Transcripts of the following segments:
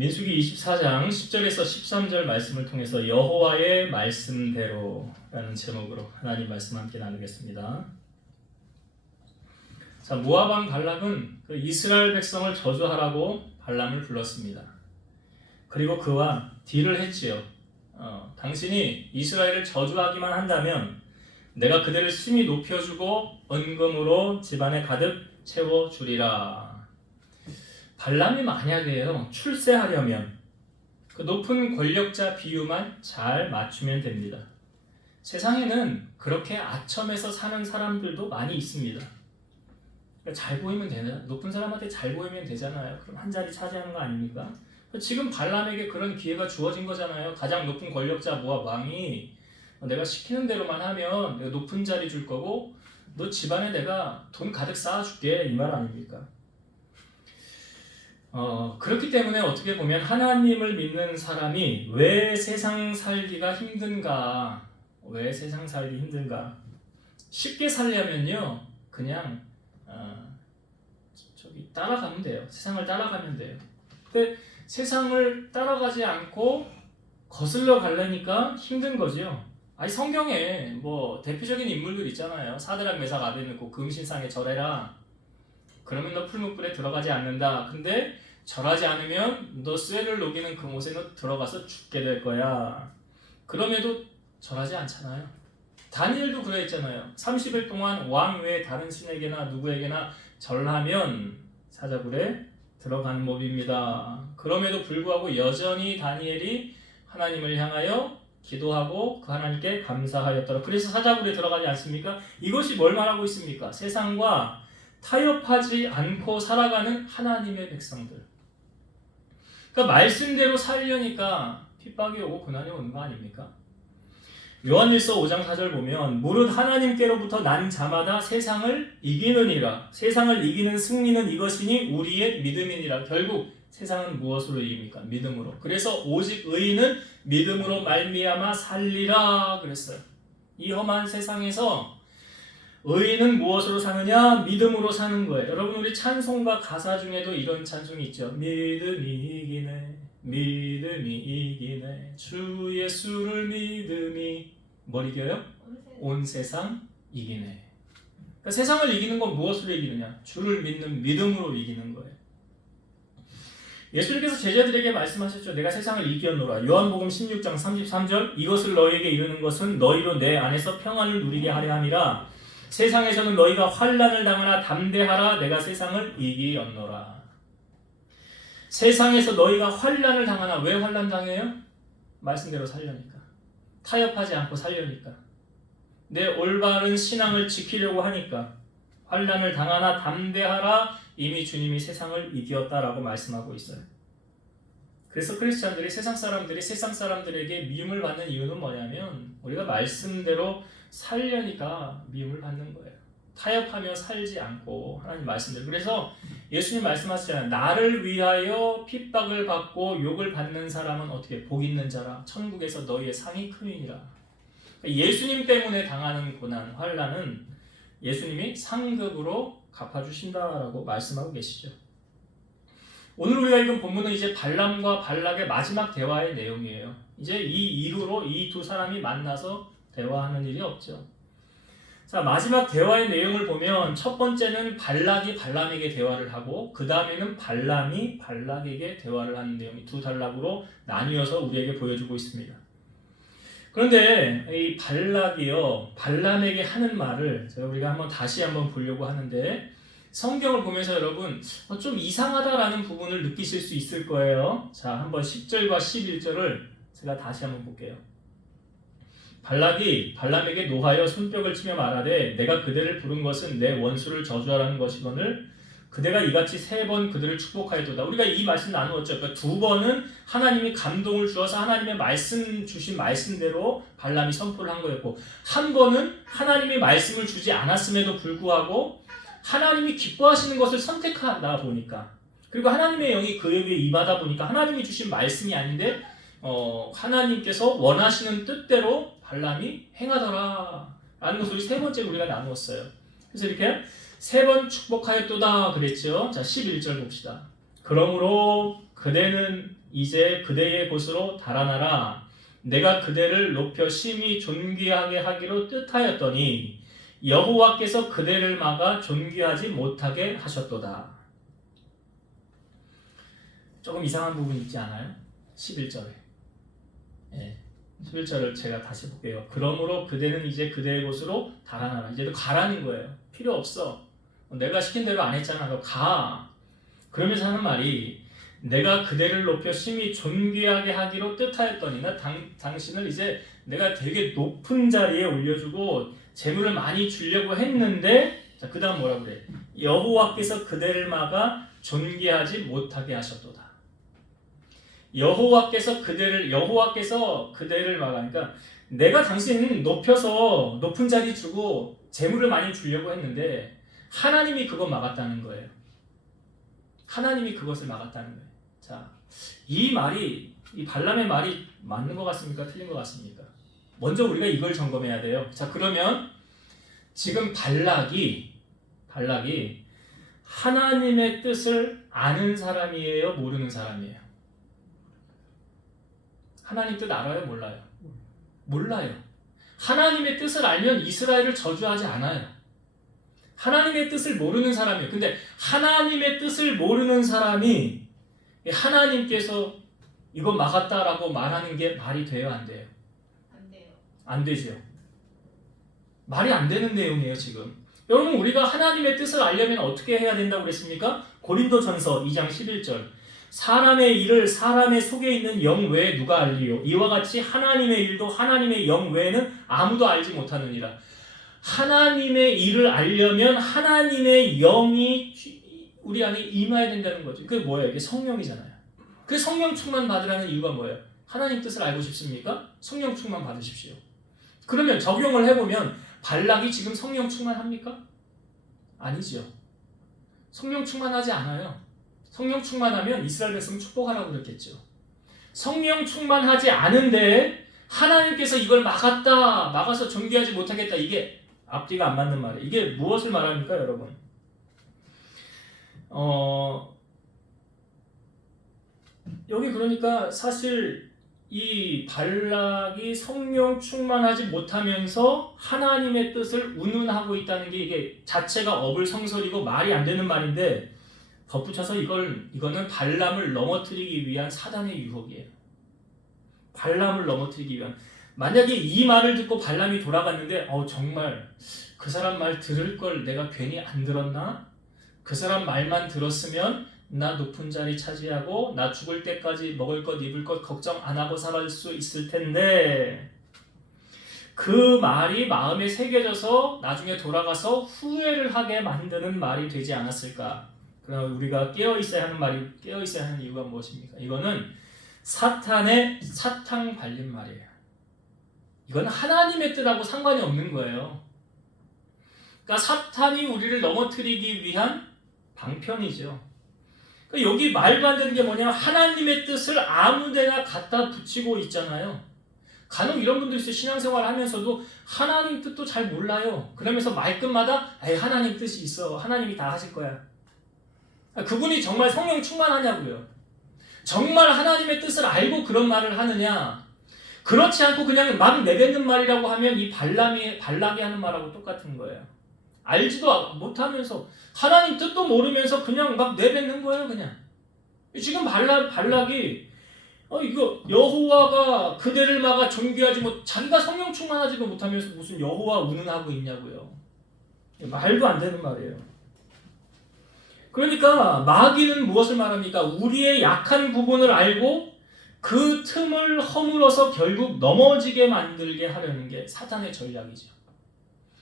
민수기 24장 10절에서 13절 말씀을 통해서 여호와의 말씀대로라는 제목으로 하나님 말씀 함께 나누겠습니다. 자, 모압 왕 발락은 그 이스라엘 백성을 저주하라고 발람을 불렀습니다. 그리고 그와 딜을 했지요. 당신이 이스라엘을 저주하기만 한다면 내가 그들을 심히 높여주고 은금으로 집안에 가득 채워주리라. 발람이 만약에요 출세하려면 그 높은 권력자 비유만 잘 맞추면 됩니다. 세상에는 그렇게 아첨해서 사는 사람들도 많이 있습니다. 잘 보이면 되나? 높은 사람한테 잘 보이면 되잖아요. 그럼 한 자리 차지하는 거 아닙니까? 지금 발람에게 그런 기회가 주어진 거잖아요. 가장 높은 권력자 모압 왕이 내가 시키는 대로만 하면 내가 높은 자리 줄 거고 너 집안에 내가 돈 가득 쌓아줄게 이 말 아닙니까? 그렇기 때문에 어떻게 보면 하나님을 믿는 사람이 왜 세상 살기가 힘든가? 왜 세상 살기 힘든가? 쉽게 살려면요 그냥 따라가면 돼요. 세상을 따라가면 돼요. 근데 세상을 따라가지 않고 거슬러 가려니까 힘든 거죠. 아니 성경에 뭐 대표적인 인물들 있잖아요. 사드락 메삭 아벤느고 금신상에 절해라. 그러면 너 풀무불에 들어가지 않는다. 근데 절하지 않으면 너 쇠를 녹이는 그곳에 너 들어가서 죽게 될 거야. 그럼에도 절하지 않잖아요. 다니엘도 그랬잖아요. 30일 동안 왕 외에 다른 신에게나 누구에게나 절하면 사자굴에 들어가는 법입니다. 그럼에도 불구하고 여전히 다니엘이 하나님을 향하여 기도하고 그 하나님께 감사하였더라. 그래서 사자굴에 들어가지 않습니까? 이것이 뭘 말하고 있습니까? 세상과 타협하지 않고 살아가는 하나님의 백성들. 그러니까 말씀대로 살려니까 핍박이 오고 고난이 오는 거 아닙니까? 요한일서 5장 4절 보면 무릇 하나님께로부터 난 자마다 세상을 이기느니라. 세상을 이기는 승리는 이것이니 우리의 믿음이니라. 결국 세상은 무엇으로 이깁니까? 믿음으로. 그래서 오직 의인은 믿음으로 말미암아 살리라 그랬어요. 이 험한 세상에서 의인은 무엇으로 사느냐? 믿음으로 사는 거예요. 여러분 우리 찬송가 가사 중에도 이런 찬송이 있죠. 믿음이 이기네 믿음이 이기네 주 예수를 믿음이 뭘 이겨요? 온 세상 이기네. 그러니까 세상을 이기는 건 무엇으로 이기느냐? 주를 믿는 믿음으로 이기는 거예요. 예수님께서 제자들에게 말씀하셨죠. 내가 세상을 이기었노라. 요한복음 16장 33절 이것을 너희에게 이르는 것은 너희로 내 안에서 평안을 누리게 하려 함이라. 세상에서는 너희가 환난을 당하나 담대하라. 내가 세상을 이기었노라. 세상에서 너희가 환난을 당하나 왜 환난 당해요? 말씀대로 살려니까. 타협하지 않고 살려니까. 내 올바른 신앙을 지키려고 하니까. 환난을 당하나 담대하라. 이미 주님이 세상을 이기었다라고 말씀하고 있어요. 그래서 크리스찬들이 세상 사람들에게 미움을 받는 이유는 뭐냐면 우리가 말씀대로 살려니까 미움을 받는 거예요. 타협하며 살지 않고 하나님 말씀대로. 그래서 예수님 말씀하시잖아요. 나를 위하여 핍박을 받고 욕을 받는 사람은 어떻게 복 있는 자라. 천국에서 너희의 상이 크니라. 예수님 때문에 당하는 고난, 환난은 예수님이 상급으로 갚아주신다라고 말씀하고 계시죠. 오늘 우리가 읽은 본문은 이제 발람과 발락의 마지막 대화의 내용이에요. 이제 이 이후로 이 두 사람이 만나서 대화하는 일이 없죠. 자, 마지막 대화의 내용을 보면 첫 번째는 발락이 발람에게 대화를 하고 그 다음에는 발람이 발락에게 대화를 하는 내용이 두 단락으로 나뉘어서 우리에게 보여주고 있습니다. 그런데 이 발락이요 발람에게 하는 말을 우리가 다시 한번 보려고 하는데 성경을 보면서 여러분 좀 이상하다라는 부분을 느끼실 수 있을 거예요. 자, 한번 10절과 11절을 제가 다시 한번 볼게요. 발락이 발람에게 노하여 손뼉을 치며 말하되 내가 그대를 부른 것은 내 원수를 저주하라는 것이거늘 그대가 이같이 3번 그들을 축복하였도다. 우리가 이 말씀 나누었죠. 그러니까 2번은 하나님이 감동을 주어서 하나님의 말씀 주신 말씀대로 발람이 선포를 한 거였고 한 번은 하나님이 말씀을 주지 않았음에도 불구하고 하나님이 기뻐하시는 것을 선택하다 보니까 그리고 하나님의 영이 그에게 임하다 보니까 하나님이 주신 말씀이 아닌데 하나님께서 원하시는 뜻대로 발람이 행하더라 라는 것을 3번째로 우리가 나누었어요. 그래서 이렇게 3번 축복하였도다 그랬죠. 자, 11절 봅시다. 그러므로 그대는 이제 그대의 곳으로 달아나라. 내가 그대를 높여 심히 존귀하게 하기로 뜻하였더니 여호와께서 그대를 막아 존귀하지 못하게 하셨도다. 조금 이상한 부분 있지 않아요? 11절에. 예. 11절을 제가 다시 볼게요. 그러므로 그대는 이제 그대의 곳으로 달아나라. 이제도 가라는 거예요. 필요 없어. 내가 시킨 대로 안 했잖아. 너 가. 그러면서 하는 말이 내가 그대를 높여 심히 존귀하게 하기로 뜻하였더니 당신을 이제 내가 되게 높은 자리에 올려주고 재물을 많이 주려고 했는데 자, 그 다음 뭐라 그래? 여호와께서 그대를 막아 존귀하지 못하게 하셨도다. 여호와께서 그대를 막아. 그러니까 내가 당신 높여서 높은 자리 주고 재물을 많이 주려고 했는데 하나님이 그거 막았다는 거예요. 하나님이 그것을 막았다는 거예요. 자, 이 발람의 말이 맞는 것 같습니까? 틀린 것 같습니까? 먼저 우리가 이걸 점검해야 돼요. 자, 그러면 지금 발락이 하나님의 뜻을 아는 사람이에요? 모르는 사람이에요? 하나님 뜻 알아요? 몰라요? 몰라요. 하나님의 뜻을 알면 이스라엘을 저주하지 않아요. 하나님의 뜻을 모르는 사람이에요. 근데 하나님의 뜻을 모르는 사람이 하나님께서 이거 막았다라고 말하는 게 말이 돼요? 안 돼요? 안 돼요. 안 되죠. 말이 안 되는 내용이에요, 지금. 여러분, 우리가 하나님의 뜻을 알려면 어떻게 해야 된다고 그랬습니까? 고린도전서 2장 11절. 사람의 일을 사람의 속에 있는 영 외에 누가 알리요? 이와 같이 하나님의 일도 하나님의 영 외에는 아무도 알지 못하느니라. 하나님의 일을 알려면 하나님의 영이 우리 안에 임해야 된다는 거죠. 그게 뭐예요? 이게 성령이잖아요. 그 성령 충만 받으라는 이유가 뭐예요? 하나님 뜻을 알고 싶습니까? 성령 충만 받으십시오. 그러면 적용을 해보면 발락이 지금 성령 충만합니까? 아니죠. 성령 충만하지 않아요. 성령 충만하면 이스라엘 백성 축복하라고 그랬겠죠. 성령 충만하지 않은데 하나님께서 이걸 막아서 존귀하지 못하겠다. 이게 앞뒤가 안 맞는 말이에요. 이게 무엇을 말합니까, 여러분? 여기 그러니까 사실 이 발락이 성령 충만하지 못하면서 하나님의 뜻을 운운하고 있다는 게 이게 자체가 어불성설이고 말이 안 되는 말인데 덧붙여서 이거는 발람을 넘어뜨리기 위한 사단의 유혹이에요. 발람을 넘어뜨리기 위한. 만약에 이 말을 듣고 발람이 돌아갔는데 정말 그 사람 말 들을 걸 내가 괜히 안 들었나? 그 사람 말만 들었으면 나 높은 자리 차지하고 나 죽을 때까지 먹을 것 입을 것 걱정 안 하고 살아갈 수 있을 텐데 그 말이 마음에 새겨져서 나중에 돌아가서 후회를 하게 만드는 말이 되지 않았을까? 그럼 우리가 깨어있어야 하는 이유가 무엇입니까? 이거는 사탄의 사탕 발린 말이에요. 이건 하나님의 뜻하고 상관이 없는 거예요. 그러니까 사탄이 우리를 넘어뜨리기 위한 방편이죠. 그러니까 여기 말도 안 되는 게 뭐냐면 하나님의 뜻을 아무데나 갖다 붙이고 있잖아요. 간혹 이런 분들 있어요. 신앙생활 하면서도 하나님 뜻도 잘 몰라요. 그러면서 말끝마다 하나님 뜻이 있어. 하나님이 다 하실 거야. 그분이 정말 성령 충만하냐고요. 정말 하나님의 뜻을 알고 그런 말을 하느냐? 그렇지 않고 그냥 막 내뱉는 말이라고 하면 이 발락이 하는 말하고 똑같은 거예요. 알지도 못하면서 하나님 뜻도 모르면서 그냥 막 내뱉는 거예요, 그냥. 지금 발락이 이거 여호와가 그대를 막아 존귀하지 못, 자기가 성령 충만하지도 못하면서 무슨 여호와 운운하고 있냐고요. 말도 안 되는 말이에요. 그러니까 마귀는 무엇을 말합니까? 우리의 약한 부분을 알고 그 틈을 허물어서 결국 넘어지게 만들게 하려는 게 사탄의 전략이죠.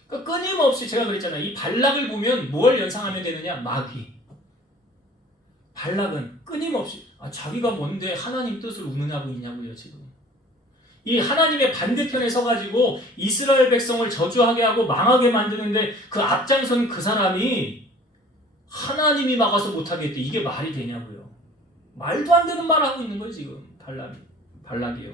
그러니까 끊임없이 제가 그랬잖아요. 이 발락을 보면 뭘 연상하면 되느냐? 마귀. 발락은 끊임없이 자기가 뭔데 하나님 뜻을 운운하고 있냐고요, 지금. 이 하나님의 반대편에 서가지고 이스라엘 백성을 저주하게 하고 망하게 만드는데 그 앞장선 그 사람이 하나님이 막아서 못하겠대. 이게 말이 되냐고요. 말도 안 되는 말을 하고 있는 거예요, 지금. 발락이요.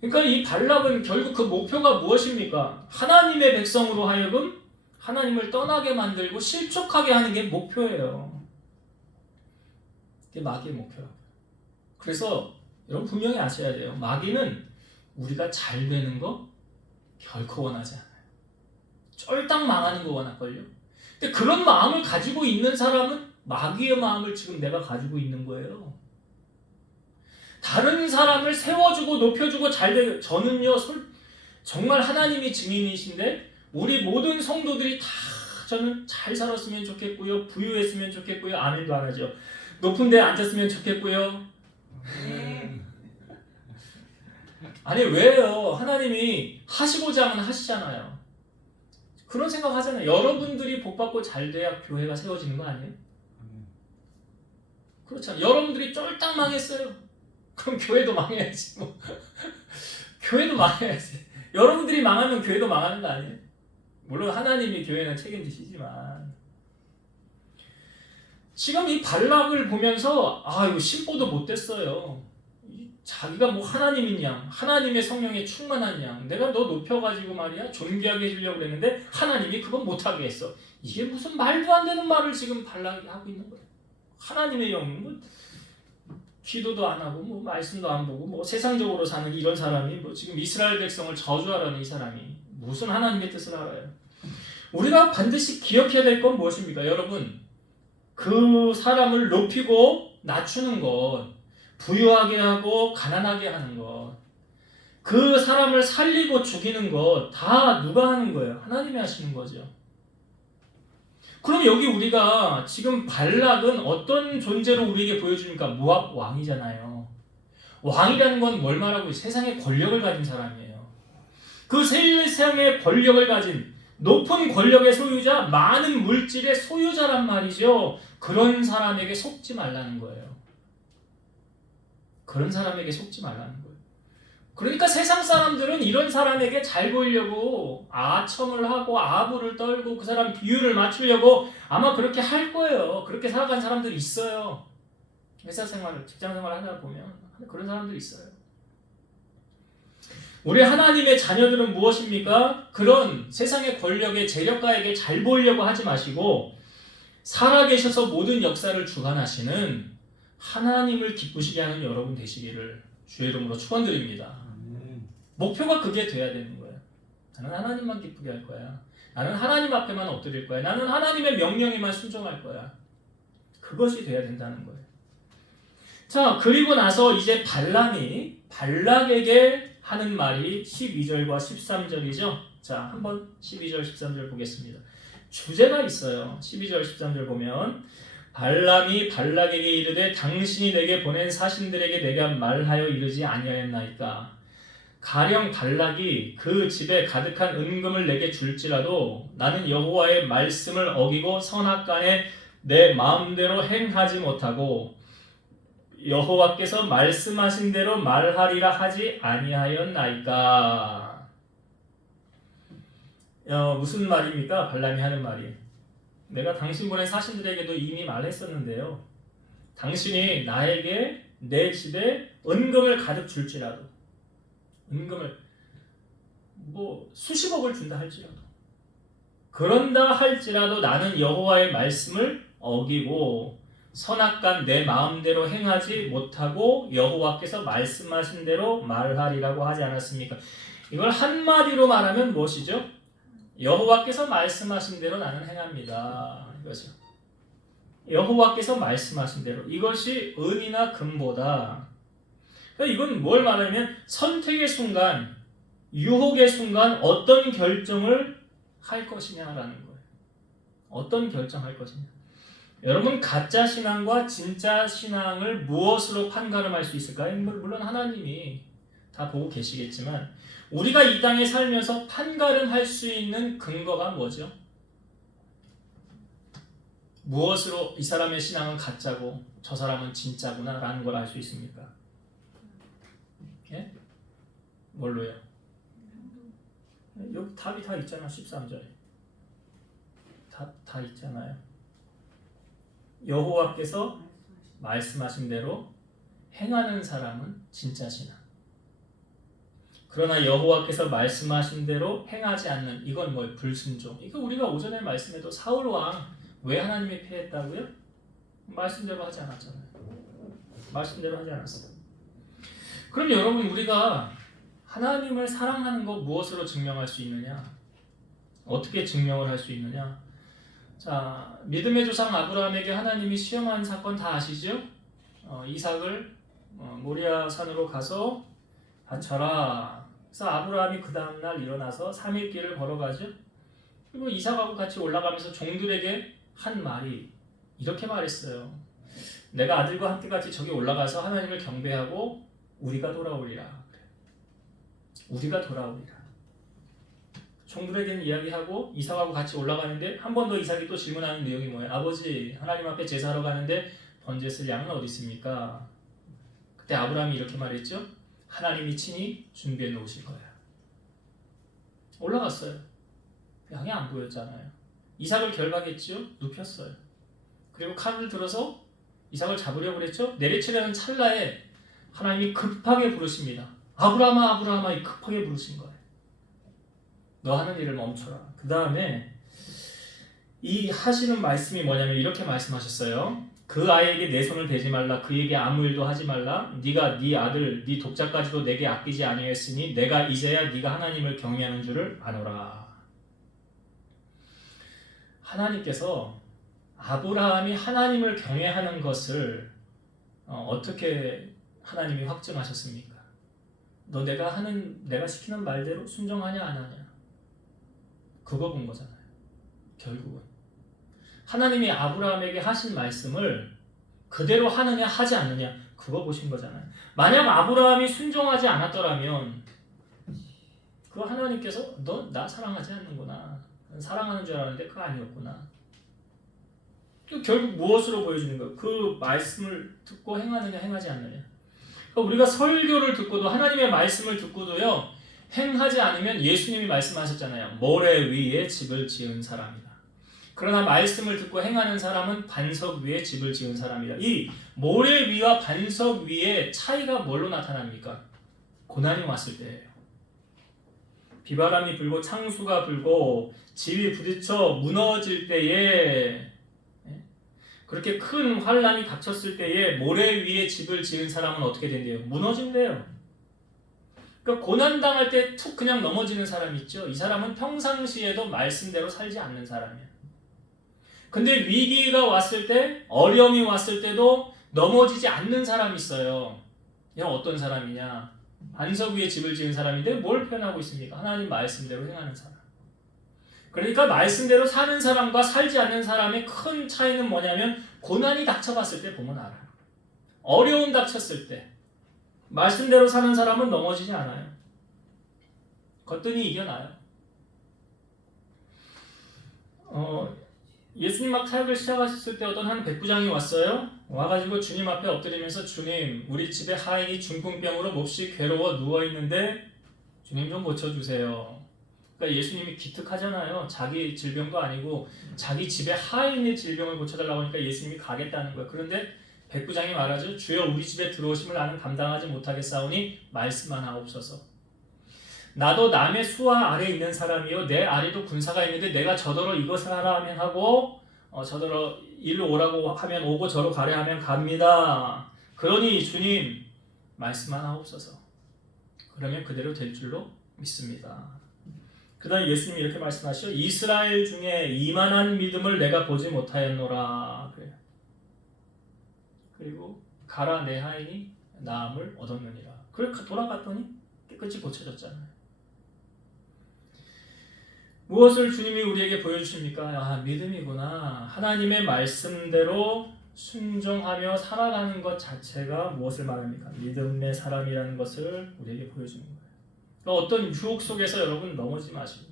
그러니까 이 발락은 결국 그 목표가 무엇입니까? 하나님의 백성으로 하여금 하나님을 떠나게 만들고 실족하게 하는 게 목표예요. 그게 마귀의 목표라고요. 그래서 여러분 분명히 아셔야 돼요. 마귀는 우리가 잘 되는 거 결코 원하지 않아요. 쫄딱 망하는 거 원할걸요. 근데 그런 마음을 가지고 있는 사람은 마귀의 마음을 지금 내가 가지고 있는 거예요. 다른 사람을 세워주고 높여주고 잘되고, 저는요 정말 하나님이 증인이신데 우리 모든 성도들이 다 저는 잘 살았으면 좋겠고요, 부유했으면 좋겠고요, 아멘도 안 하죠. 높은 데 앉았으면 좋겠고요. 아니 왜요? 하나님이 하시고자 하면 하시잖아요. 그런 생각 하잖아요. 여러분들이 복받고 잘 돼야 교회가 세워지는 거 아니에요? 그렇잖아요. 여러분들이 쫄딱 망했어요. 그럼 교회도 망해야지 뭐. 교회도 망해야지. 여러분들이 망하면 교회도 망하는 거 아니에요? 물론 하나님이 교회는 책임지시지만 지금 이 발락을 보면서 이거 신보도 못됐어요. 자기가 뭐 하나님인 양, 하나님의 성령에 충만한 양, 내가 너 높여가지고 말이야 존귀하게 해주려고 그랬는데 하나님이 그건 못하게 했어. 이게 무슨 말도 안 되는 말을 지금 발락이 하고 있는 거예요. 하나님의 영은 뭐 기도도 안 하고 뭐 말씀도 안 보고 뭐 세상적으로 사는 이런 사람이 뭐 지금 이스라엘 백성을 저주하라는 이 사람이 무슨 하나님의 뜻을 알아요. 우리가 반드시 기억해야 될 건 무엇입니까? 여러분, 그 사람을 높이고 낮추는 것, 부유하게 하고 가난하게 하는 것, 그 사람을 살리고 죽이는 것 다 누가 하는 거예요? 하나님이 하시는 거죠. 그럼 여기 우리가 지금 발락은 어떤 존재로 우리에게 보여주니까 모압 왕이잖아요. 왕이라는 건 뭘 말하고 세상의 권력을 가진 사람이에요. 그 세상의 권력을 가진 높은 권력의 소유자, 많은 물질의 소유자란 말이죠. 그런 사람에게 속지 말라는 거예요. 그런 사람에게 속지 말라는 거예요. 그러니까 세상 사람들은 이런 사람에게 잘 보이려고 아첨을 하고 아부를 떨고 그 사람 비율을 맞추려고 아마 그렇게 할 거예요. 그렇게 살아간 사람들이 있어요. 회사 생활, 직장 생활 하다 보면 그런 사람들이 있어요. 우리 하나님의 자녀들은 무엇입니까? 그런 세상의 권력의 재력가에게 잘 보이려고 하지 마시고 살아계셔서 모든 역사를 주관하시는 하나님을 기쁘시게 하는 여러분 되시기를 주의 이름으로 축원드립니다. 목표가 그게 돼야 되는 거예요. 나는 하나님만 기쁘게 할 거야. 나는 하나님 앞에만 엎드릴 거야. 나는 하나님의 명령에만 순종할 거야. 그것이 돼야 된다는 거예요. 자, 그리고 나서 이제 발람이 발락에게 하는 말이 12절과 13절이죠. 자, 한번 12절 13절 보겠습니다. 주제가 있어요. 12절 13절 보면 발람이 발락에게 이르되 당신이 내게 보낸 사신들에게 내가 말하여 이르지 아니하였나이까. 가령 발락이 그 집에 가득한 은금을 내게 줄지라도 나는 여호와의 말씀을 어기고 선악간에 내 마음대로 행하지 못하고 여호와께서 말씀하신 대로 말하리라 하지 아니하였나이까. 무슨 말입니까? 발람이 하는 말이. 내가 당신 보낸 사신들에게도 이미 말했었는데요. 당신이 나에게 내 집에 은금을 가득 줄지라도, 은금을 뭐 수십억을 준다 할지라도, 그런다 할지라도 나는 여호와의 말씀을 어기고 선악간 내 마음대로 행하지 못하고 여호와께서 말씀하신 대로 말하리라고 하지 않았습니까? 이걸 한마디로 말하면 무엇이죠? 여호와께서 말씀하신 대로 나는 행합니다. 이거죠. 여호와께서 말씀하신 대로. 이것이 은이나 금보다. 이건 뭘 말하냐면 선택의 순간, 유혹의 순간 어떤 결정을 할 것이냐라는 거예요. 어떤 결정할 것이냐. 여러분, 가짜 신앙과 진짜 신앙을 무엇으로 판가름할 수 있을까요? 물론 하나님이 다 보고 계시겠지만 우리가 이 땅에 살면서 판가름할 수 있는 근거가 뭐죠? 무엇으로 이 사람의 신앙은 가짜고 저 사람은 진짜구나 라는 걸 알 수 있습니까? 예? 뭘로요? 여기 답이 다 있잖아. 13절에 다 있잖아요. 여호와께서 말씀하신 대로 행하는 사람은 진짜 신앙. 그러나 여호와께서 말씀하신 대로 행하지 않는, 이건 뭐 불순종. 이거 우리가 오전에 말씀해도 사울 왕 왜 하나님이 패했다고요? 말씀대로 하지 않았잖아요. 말씀대로 하지 않았어요. 그럼 여러분, 우리가 하나님을 사랑하는 것 무엇으로 증명할 수 있느냐? 어떻게 증명을 할 수 있느냐? 자, 믿음의 조상 아브라함에게 하나님이 시험한 사건 다 아시죠? 이삭을 모리아 산으로 가서 바쳐라. 그래서 아브라함이 그 다음날 일어나서 3일 길을 걸어가죠. 그리고 이삭하고 같이 올라가면서 종들에게 한 말이 이렇게 말했어요. 내가 아들과 함께 같이 저기 올라가서 하나님을 경배하고 우리가 돌아오리라. 우리가 돌아오리라. 종들에게는 이야기하고 이삭하고 같이 올라가는데 한 번 더 이삭이 또 질문하는 내용이 뭐예요? 아버지, 하나님 앞에 제사하러 가는데 번제 쓸 양은 어디 있습니까? 그때 아브라함이 이렇게 말했죠. 하나님이 친히 준비해 놓으실 거야. 올라갔어요. 양이 안 보였잖아요. 이삭을 결박했지요. 눕혔어요. 그리고 칼을 들어서 이삭을 잡으려고 그랬죠. 내리치려는 찰나에 하나님이 급하게 부르십니다. 아브라함아, 아브라함아, 급하게 부르신 거예요. 너 하는 일을 멈춰라. 그 다음에 이 하시는 말씀이 뭐냐면 이렇게 말씀하셨어요. 그 아이에게 내 손을 대지 말라. 그에게 아무 일도 하지 말라. 네가 네 아들, 네 독자까지도 내게 아끼지 아니하였으니 내가 이제야 네가 하나님을 경외하는 줄을 아노라. 하나님께서 아브라함이 하나님을 경외하는 것을 어떻게 하나님이 확증하셨습니까? 너 내가 시키는 말대로 순종하냐 안 하냐? 그거 본 거잖아요. 결국은 하나님이 아브라함에게 하신 말씀을 그대로 하느냐 하지 않느냐 그거 보신 거잖아요. 만약 아브라함이 순종하지 않았더라면 그 하나님께서 너 나 사랑하지 않는구나. 사랑하는 줄 알았는데 그거 아니었구나. 결국 무엇으로 보여주는 거예요? 그 말씀을 듣고 행하느냐 행하지 않느냐. 그러니까 우리가 설교를 듣고도 하나님의 말씀을 듣고도요 행하지 않으면 예수님이 말씀하셨잖아요. 모래 위에 집을 지은 사람이다. 그러나 말씀을 듣고 행하는 사람은 반석 위에 집을 지은 사람이다. 이 모래 위와 반석 위의 차이가 뭘로 나타납니까? 고난이 왔을 때예요. 비바람이 불고 창수가 불고 집이 부딪혀 무너질 때에 그렇게 큰 환란이 닥쳤을 때에 모래 위에 집을 지은 사람은 어떻게 된대요? 무너진대요. 그러니까 고난당할 때 툭 그냥 넘어지는 사람 있죠. 이 사람은 평상시에도 말씀대로 살지 않는 사람이에요. 근데 위기가 왔을 때, 어려움이 왔을 때도 넘어지지 않는 사람이 있어요. 이건 어떤 사람이냐? 반석 위에 집을 지은 사람인데 뭘 표현하고 있습니까? 하나님 말씀대로 행하는 사람. 그러니까 말씀대로 사는 사람과 살지 않는 사람의 큰 차이는 뭐냐면 고난이 닥쳐봤을 때 보면 알아요. 어려움 닥쳤을 때 말씀대로 사는 사람은 넘어지지 않아요. 거뜬히 이겨나요. 예수님 막 사역을 시작하셨을 때 어떤 한 백부장이 왔어요. 와가지고 주님 앞에 엎드리면서 주님, 우리 집에 하인이 중풍병으로 몹시 괴로워 누워있는데 주님 좀 고쳐주세요. 그러니까 예수님이 기특하잖아요. 자기 질병도 아니고 자기 집에 하인의 질병을 고쳐달라고 하니까 예수님이 가겠다는 거예요. 그런데 백부장이 말하죠. 주여 우리 집에 들어오심을 나는 감당하지 못하겠사오니 말씀만 하옵소서. 나도 남의 수하 아래 있는 사람이요 내 아래도 군사가 있는데 내가 저더러 이것을 하라 하면 하고 저더러 일로 오라고 하면 오고 저로 가려 하면 갑니다. 그러니 주님 말씀만 하옵소서. 그러면 그대로 될 줄로 믿습니다. 그 다음에 예수님이 이렇게 말씀하시죠. 이스라엘 중에 이만한 믿음을 내가 보지 못하였노라. 그래요. 그리고 가라 내 하인이 나음을 얻었느니라. 그래서 돌아갔더니 깨끗이 고쳐졌잖아요. 무엇을 주님이 우리에게 보여주십니까? 믿음이구나. 하나님의 말씀대로 순종하며 살아가는 것 자체가 무엇을 말합니까? 믿음의 사람이라는 것을 우리에게 보여주는 거예요. 어떤 유혹 속에서 여러분 넘어지지 마시고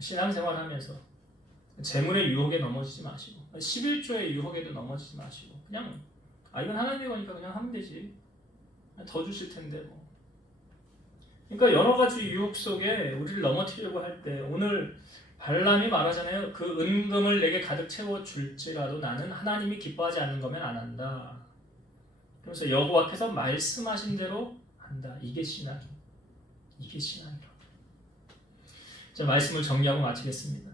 신앙생활 하면서 재물의 유혹에 넘어지지 마시고 11조의 유혹에도 넘어지지 마시고 그냥 이건 하나님의 거니까 그냥 하면 되지. 더 주실 텐데 뭐. 그러니까 여러 가지 유혹 속에 우리를 넘어뜨리려고 할 때 오늘 발람이 말하잖아요. 그 은금을 내게 가득 채워줄지라도 나는 하나님이 기뻐하지 않는 거면 안 한다. 그래서 여호와께서 말씀하신 대로 한다. 이게 신앙이에요. 이게 신앙이라고. 자, 말씀을 정리하고 마치겠습니다.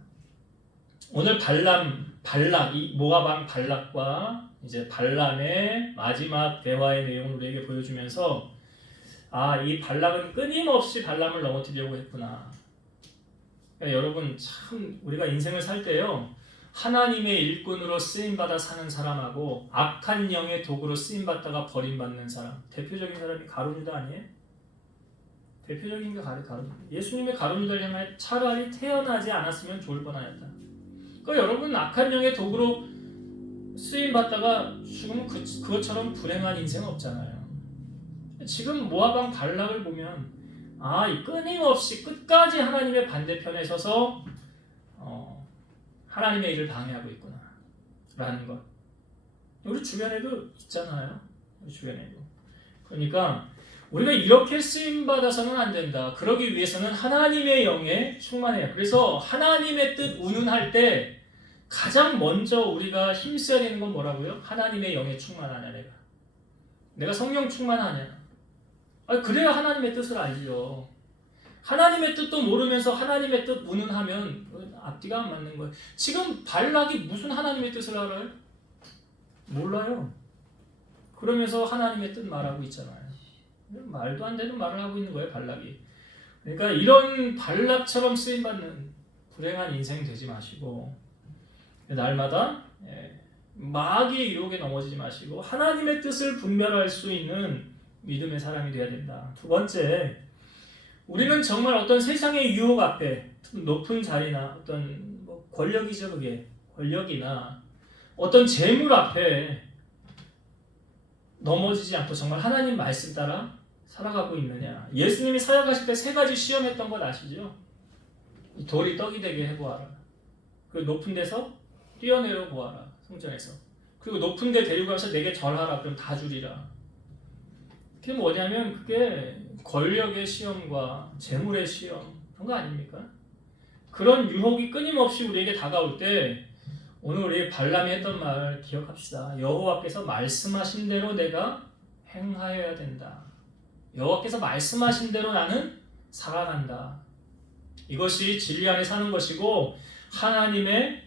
오늘 발람 발락, 이 모압 왕 발락과 이제 발람의 마지막 대화의 내용을 우리에게 보여주면서 이 발락은 끊임없이 발람을 넘어뜨리려고 했구나. 그러니까 여러분 참 우리가 인생을 살 때요, 하나님의 일꾼으로 쓰임받아 사는 사람하고 악한 영의 도구로 쓰임받다가 버림받는 사람, 대표적인 사람이 가룟유다 아니에요? 대표적인 게 가룟유다. 예수님의 가룟유다를 향하여 차라리 태어나지 않았으면 좋을 뻔하였다. 그러니까 여러분 악한 영의 도구로 쓰임받다가 죽으면 그것처럼 불행한 인생 없잖아요. 지금 모압 왕 발락을 보면 이 끊임없이 끝까지 하나님의 반대편에 서서 하나님의 일을 방해하고 있구나 라는 것. 우리 주변에도 있잖아요. 우리 주변에도. 그러니까 우리가 이렇게 쓰임받아서는 안 된다. 그러기 위해서는 하나님의 영에 충만해요. 그래서 하나님의 뜻 운운할 때 가장 먼저 우리가 힘써야 되는 건 뭐라고요? 하나님의 영에 충만하냐 내가 성령 충만하냐. 그래야 하나님의 뜻을 알죠. 하나님의 뜻도 모르면서 하나님의 뜻 운운하면 앞뒤가 안 맞는 거예요. 지금 발락이 무슨 하나님의 뜻을 알아요? 몰라요. 그러면서 하나님의 뜻 말하고 있잖아요. 말도 안 되는 말을 하고 있는 거예요, 발락이. 그러니까 이런 발락처럼 쓰임받는 불행한 인생 되지 마시고 날마다 마귀의 유혹에 넘어지지 마시고 하나님의 뜻을 분별할 수 있는 믿음의 사람이 되어야 된다. 두 번째, 우리는 정말 어떤 세상의 유혹 앞에 높은 자리나 어떤 권력이죠, 그게 권력이나 어떤 재물 앞에 넘어지지 않고 정말 하나님 말씀 따라 살아가고 있느냐. 예수님이 사역하실 때 3가지 시험했던 것 아시죠? 돌이 떡이 되게 해보아라. 그 높은 데서 뛰어내려 보아라. 성전에서. 그리고 높은 데 데리고 가서 내게 절하라. 그럼 다 주리라. 그게 뭐냐면 그게 권력의 시험과 재물의 시험 그런 거 아닙니까? 그런 유혹이 끊임없이 우리에게 다가올 때 오늘 우리 발람이 했던 말 기억합시다. 여호와께서 말씀하신 대로 내가 행하여야 된다. 여호와께서 말씀하신 대로 나는 살아간다. 이것이 진리 안에 사는 것이고 하나님의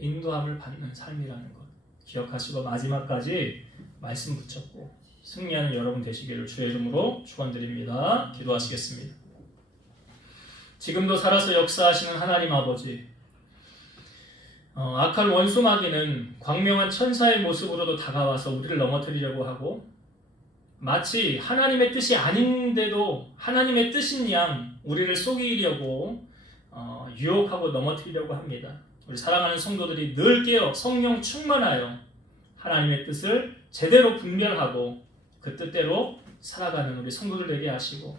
인도함을 받는 삶이라는 것 기억하시고 마지막까지 말씀 붙잡고 승리하는 여러분 되시기를 주의 이름으로 축원드립니다. 기도하시겠습니다. 지금도 살아서 역사하시는 하나님 아버지, 악한 원수 마귀는 광명한 천사의 모습으로도 다가와서 우리를 넘어뜨리려고 하고 마치 하나님의 뜻이 아닌데도 하나님의 뜻인 양 우리를 속이려고 유혹하고 넘어뜨리려고 합니다. 우리 사랑하는 성도들이 늘 깨어 성령 충만하여 하나님의 뜻을 제대로 분별하고 그 뜻대로 살아가는 우리 성도들 되게 하시고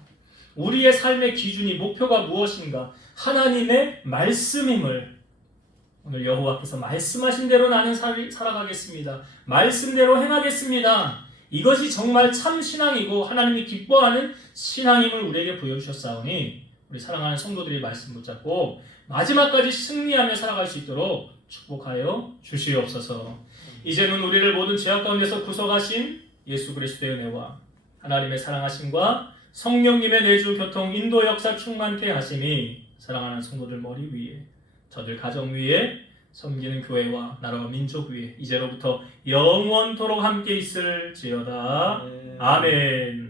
우리의 삶의 기준이 목표가 무엇인가 하나님의 말씀임을 오늘 여호와께서 말씀하신 대로 나는 살아가겠습니다. 말씀대로 행하겠습니다. 이것이 정말 참 신앙이고 하나님이 기뻐하는 신앙임을 우리에게 보여주셨사오니 우리 사랑하는 성도들이 말씀 붙잡고 마지막까지 승리하며 살아갈 수 있도록 축복하여 주시옵소서. 이제는 우리를 모든 죄악 가운데서 구속하신 예수 그리스도의 은혜와 하나님의 사랑하심과 성령님의 내주 교통 인도 역사 충만케 하심이 사랑하는 성도들 머리 위에 저들 가정 위에 섬기는 교회와 나라와 민족 위에 이제로부터 영원토록 함께 있을지어다. 아멘.